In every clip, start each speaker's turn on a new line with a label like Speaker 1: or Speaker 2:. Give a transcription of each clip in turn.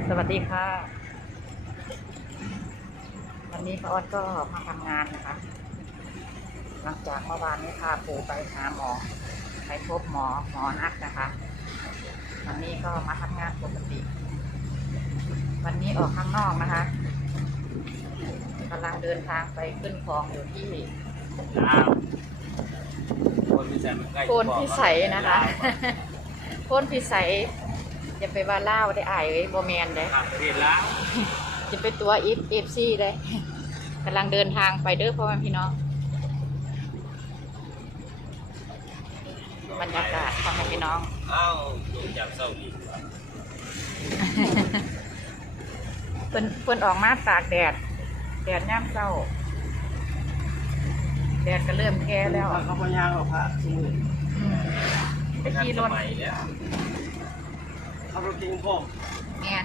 Speaker 1: สวัสดีค่ะวันนี้ป้าออดก็มาทำงานนะคะหลังจากเมื่อวานนี้พาปู่ไปหาหมอไปพบหมอนัดนะคะวันนี้ก็มาทำงานปกติวันนี้ออกข้างนอกนะคะกำลังเดินทางไปขึ้นคลองอยู่ที่โพนพิสัยนะคะโพนพิสัยอย่าไปว่าเล่าได้อายเลยโบแมนได้จะไปตัวFCได้กำลังเดินทางไปเด้อพ่อแม่พี่น้องบรรยากาศพ่อแม่พี่น้อง
Speaker 2: อ้าวลงจากเสาอีก
Speaker 1: เพิ่นออกมาตากแดดย่ามเศร้าแดดก็เริ่มแก่แล้ว
Speaker 2: เขาพยางออกค่ะสมุน
Speaker 1: ไปขี่รถ
Speaker 2: ขับรถเก่งพ่อ
Speaker 1: แมน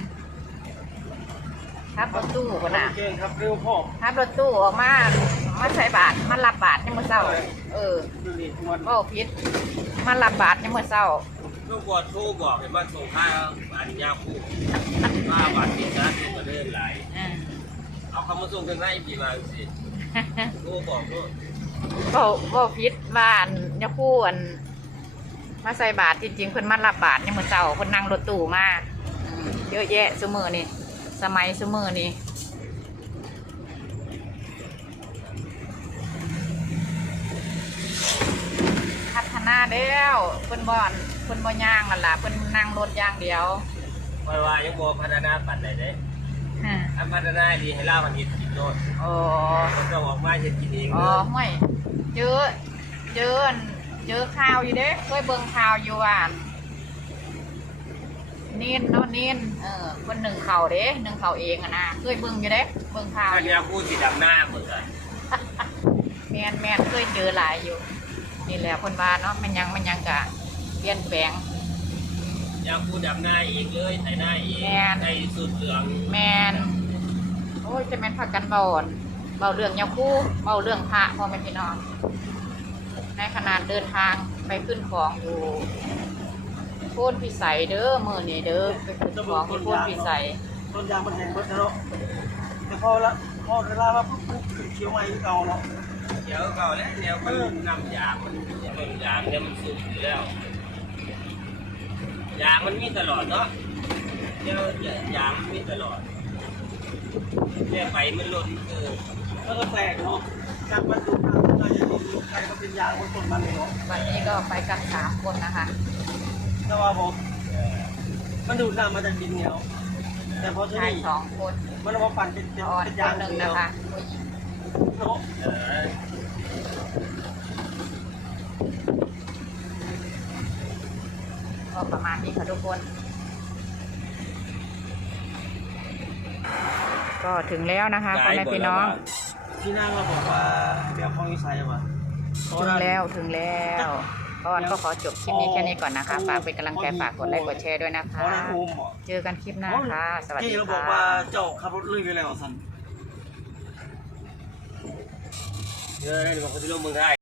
Speaker 1: ครับรถตู้คนน่ะ
Speaker 2: เก่งครับเร็วพ่อ
Speaker 1: ครับรถตู้ออกมาใส่บาทมารับบาทในมื้อเช้าก็พิษมารับบาทในมื้อเช้า
Speaker 2: ลูกบอลโทรบอกเห็นว่าส่งค่าอันยาคู่ค่าบาทติดนะเป็นประเด็นหลายเอาคำมาส่งกันให้กี่มาสิโทรบอก
Speaker 1: ก็พิษว่าอันยาคู่อันมาใส่บาทจริงๆเพิ่นมารับบาทในมื้อเช้าเพิ่นนั่งรถตู้มาเยอะแยะซุมื้อนี่สมัยซุมื้อนี่พัฒนาแล้วเพิ่นบ่ย่างนั่นล่ะเพิ่นนั่งรถอย่างเดียว
Speaker 2: ว่ายังบ่พัฒนาปันไหนเด้อันพัฒนาดีให้ล่ามันเฮ็ดกินโลดมันต้องออกมาเฮ็ดกินเอง
Speaker 1: ห้วยเยอะข่าวอยู่เด้เคยเบิ่งข่าวอยู่ว่านิ่นเนาะนิ่นคนหนึ่งเข่าเด้หนึ่งเข่าเองอะนะเคยเบิ่งอยู่เด้เบิ่งข่าว
Speaker 2: อันนี้พูดสีดำหน้าเหมือนกัน
Speaker 1: แมนเคยเจอหลายอยู่นี่แหละคนบ้านเนาะมันยังกะเปลี่ยนแปลง
Speaker 2: ยังพูดดำหน้าอีกเลยใส่หน้าอีกใส่สุดเหลือง
Speaker 1: แมนโอ้ยจะแมนพักกันเบาเรื่องยาคู่เบาเรื่องพระพอเป็นพี่น้องในขนาดเดินทางไปขึ้นของอยู่โพนพิสัยเด้อมือนี่เด้อไปขึ้นของที่โพนพิสัย
Speaker 2: ต้นยางมันแห้งหมดแล้วแต่พอเวลามาปุ๊บเขียวใหม่เก่าแล้วเขียวเก่าแล้วเดี๋ยวมันนำยางมันเนี่ยมันสุกอยู่แล้วยางมันมีตลอดเนาะเดี๋ยวยางมันมีตลอดแค่ไปมันหล่นแล้วก็แตกเนาะจากบรรจุน้ำก็จะมีใครก็เป็นยางบนต้นมันเลยเนาะ
Speaker 1: วันนี้ก็ไปกัน3 คนนะคะ
Speaker 2: แต่ว่าผมมันดูดน้ำมาจากดินเหนียวแต่พอที่นี่
Speaker 1: 2 คน
Speaker 2: มันเอาปั่นเป็นยาง
Speaker 1: หนึ่งนะคะก็ประมาณนี้ค่ะทุกคนก็ถึงแล้วนะคะพ่อแม่พี่น้อง
Speaker 2: พี่นางเราบอกว่าเดี๋ยวของอีสายมา
Speaker 1: ถึงแล้วตอนก็ขอจบคลิปนี้แค่นี้ก่อนนะคะฝากเป็นกำลังใจฝากกดไลค์กดแชร์ด้วยนะคะเจอกันคลิปหน้าค่ะสวัสดีค่ะ
Speaker 2: ที่เราบอกว่าเจ้าขับรถลุยไปแล้วสันเดี๋ยวบอกเขาที่ลงเมืองไทย